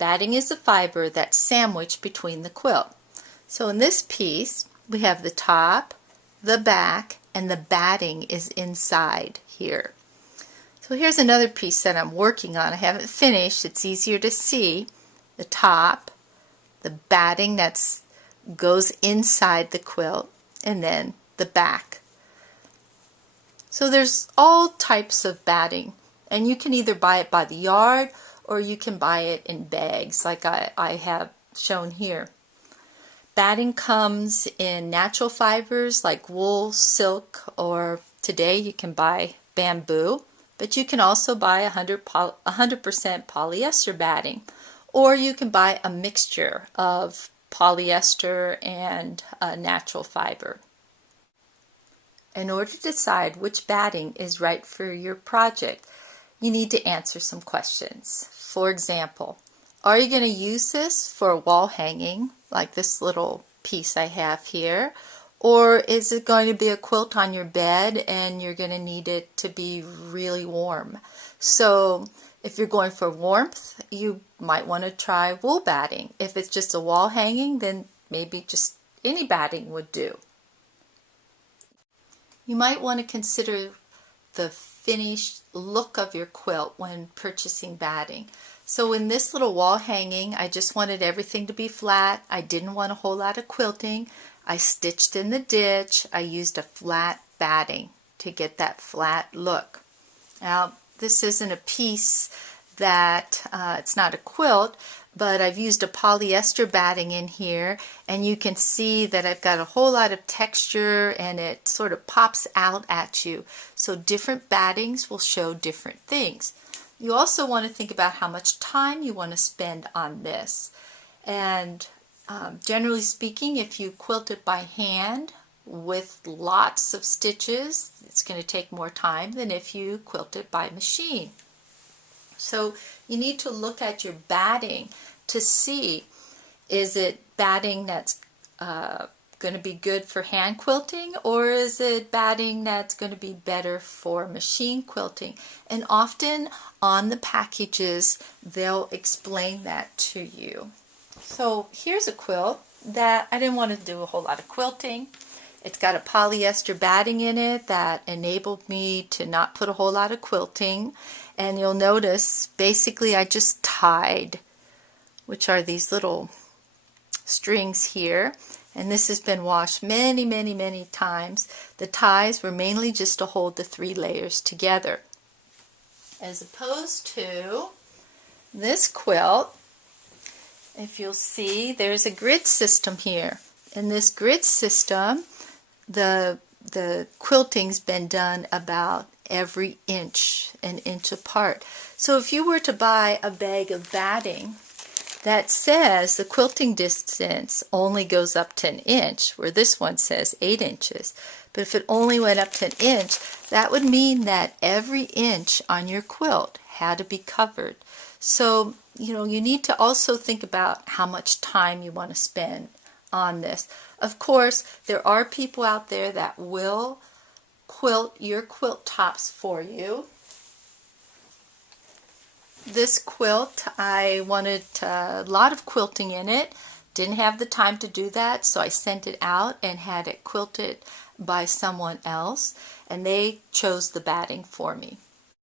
Batting is a fiber that's sandwiched between the quilt. So in this piece, we have the top, the back, and the batting is inside here. So here's another piece that I'm working on. I haven't finished. It's easier to see. The top, the batting that goes inside the quilt, and then the back. So there's all types of batting, and you can either buy it by the yard or you can buy it in bags like I have shown here. Batting comes in natural fibers like wool, silk, or today you can buy bamboo, but you can also buy 100% polyester batting, or you can buy a mixture of polyester and natural fiber. In order to decide which batting is right for your project, you need to answer some questions. For example, are you going to use this for a wall hanging, like this little piece I have here? Or is it going to be a quilt on your bed and you're going to need it to be really warm? So if you're going for warmth, you might want to try wool batting. If it's just a wall hanging, then maybe just any batting would do. You might want to consider the finished look of your quilt when purchasing batting. So in this little wall hanging, I just wanted everything to be flat. I didn't want a whole lot of quilting. I stitched in the ditch. I used a flat batting to get that flat look. Now, this isn't a piece that, it's not a quilt, but I've used a polyester batting in here, and you can see that I've got a whole lot of texture and it sort of pops out at you. So different battings will show different things. You also want to think about how much time you want to spend on this. And generally speaking, if you quilt it by hand with lots of stitches, it's going to take more time than if you quilt it by machine. So you need to look at your batting to see, is it batting that's going to be good for hand quilting, or is it batting that's going to be better for machine quilting? And often on the packages they'll explain that to you. So here's a quilt that I didn't want to do a whole lot of quilting. It's got a polyester batting in it that enabled me to not put a whole lot of quilting. And you'll notice basically I just tied, which are these little strings here. And this has been washed many, many, many times. The ties were mainly just to hold the 3 layers together. As opposed to this quilt, if you'll see, there's a grid system here. In this grid system, the quilting's been done about every inch, an inch apart. So if you were to buy a bag of batting that says the quilting distance only goes up to 1 inch, where this one says 8 inches, but if it only went up to 1 inch, that would mean that every inch on your quilt had to be covered. So, you need to also think about how much time you want to spend on this. Of course, there are people out there that will quilt your quilt tops for you. This quilt, I wanted a lot of quilting in it. Didn't have the time to do that, so I sent it out and had it quilted by someone else, and they chose the batting for me.